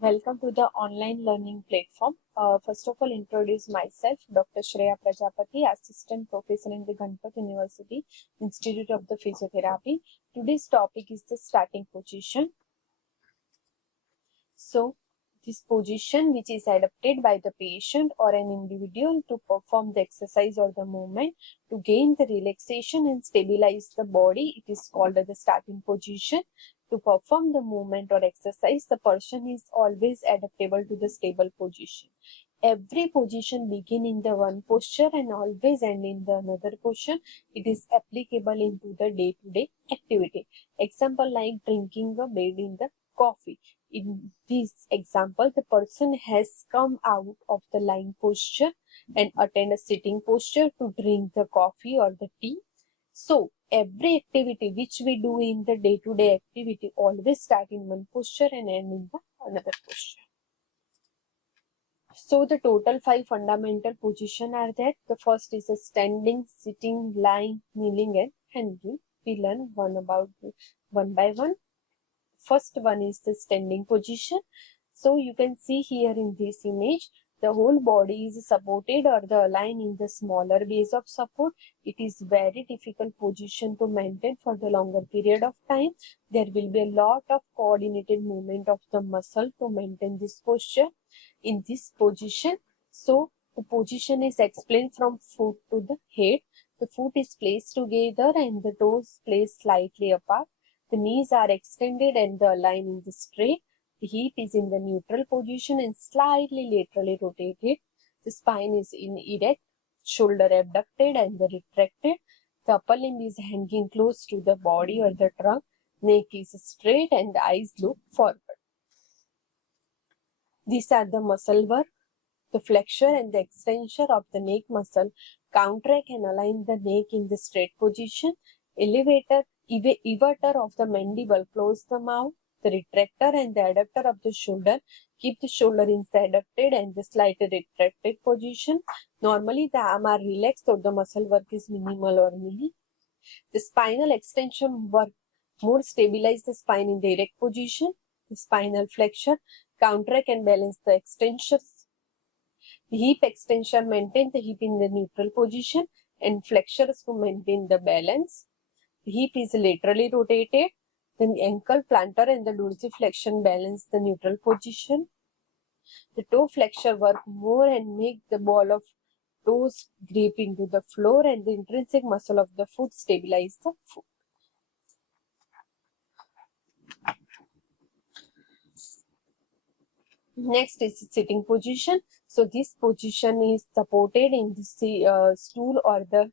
Welcome to the online learning platform. First of all, introduce myself, Dr. Shreya Prajapati, Assistant Professor in the Ganpat University, Institute of the Physiotherapy. Today's topic is the starting position. So, this position which is adapted by the patient or an individual to perform the exercise or the movement to gain the relaxation and stabilize the body, it is called the starting position. To perform the movement or exercise, the person is always adaptable to the stable position. Every position begin in the one posture and always end in the another posture. It is applicable into the day-to-day activity. Example like drinking a bed in the coffee. In this example, the person has come out of the lying posture and attend a sitting posture to drink the coffee or the tea. So, every activity which we do in the day-to-day activity always start in one posture and end in the another posture. So, the total 5 fundamental positions are that. The first is a standing, sitting, lying, kneeling and hanging. We learn one by one. First one is the standing position. So you can see here in this image, the whole body is supported or the aligned in the smaller base of support. It is very difficult position to maintain for the longer period of time. There will be a lot of coordinated movement of the muscle to maintain this posture in this position. So the position is explained from foot to the head. The foot is placed together and the toes placed slightly apart. The knees are extended and the aligned in the straight. The hip is in the neutral position and slightly laterally rotated. The spine is in erect, shoulder abducted and the retracted. The upper limb is hanging close to the body or the trunk. Neck is straight and the eyes look forward. These are the muscle work. The flexure and the extension of the neck muscle contract and align the neck in the straight position. Everter of the mandible close the mouth. The retractor and the adductor of the shoulder keep the shoulder in the adducted and the slightly retracted position. Normally the arm are relaxed or the muscle work is minimal or nil. The spinal extension work more stabilize the spine in the erect position. The spinal flexure contract and balance the extensions. The hip extension maintain the hip in the neutral position and flexures to maintain the balance. The hip is laterally rotated. Then the ankle, plantar and the dorsiflexion balance the neutral position. The toe flexure work more and make the ball of toes grip into the floor and the intrinsic muscle of the foot stabilize the foot. Next is sitting position. So this position is supported in the stool or the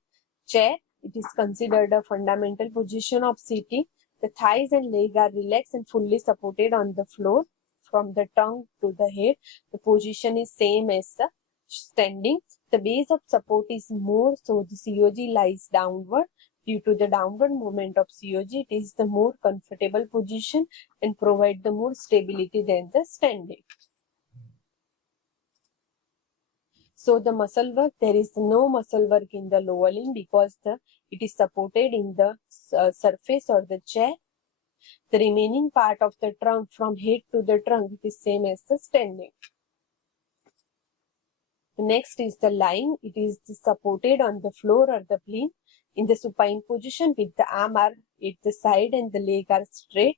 chair. It is considered a fundamental position of sitting. The thighs and leg are relaxed and fully supported on the floor from the tongue to the head. The position is same as the standing. The base of support is more, so the COG lies downward. Due to the downward movement of COG, it is the more comfortable position and provide the more stability than the standing. So the muscle work, there is no muscle work in the lower limb because it is supported in the surface or the chair. The remaining part of the trunk from head to the trunk is same as the standing. The next is the lying. It is supported on the floor or the plane in the supine position with the arm are at the side and the leg are straight.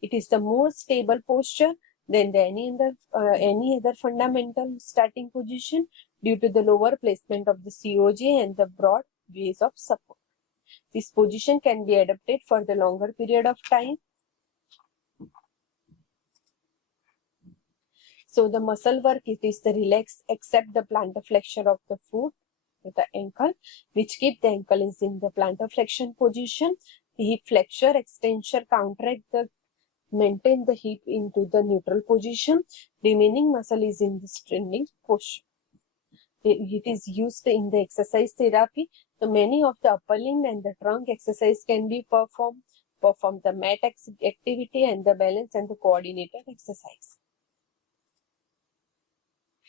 It is the more stable posture than any other fundamental starting position due to the lower placement of the COG and the broad base of support. This position can be adapted for the longer period of time. So the muscle work, it is the relax except the plantar flexure of the foot with the ankle, which keep the ankle is in the plantar flexion position. The hip flexure, extension, contract maintain the hip into the neutral position. Remaining muscle is in the standing posture. It is used in the exercise therapy. So many of the upper limb and the trunk exercise can be performed. Perform the mat activity and the balance and the coordinated exercise.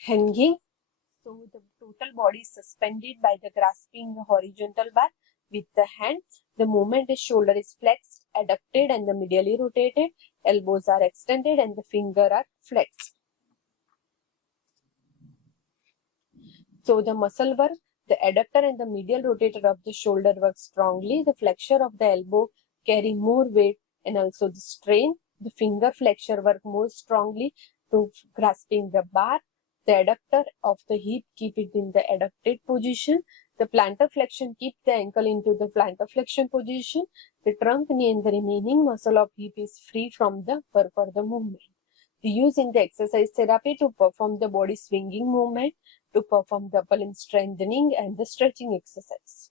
Hanging. So the total body is suspended by the grasping the horizontal bar with the hand. The movement is shoulder is flexed adducted and the medially rotated, elbows are extended and the finger are flexed. So the muscle work, the adductor and the medial rotator of the shoulder work strongly. The flexure of the elbow carry more weight and also the strain. The finger flexure work more strongly to grasping the bar. The adductor of the hip keep it in the adducted position. The plantar flexion keep the ankle into the plantar flexion position. The trunk, knee and the remaining muscle of hip is free from the work or the movement. We use in the exercise therapy to perform the body swinging movement, to perform the upper limb strengthening and the stretching exercise.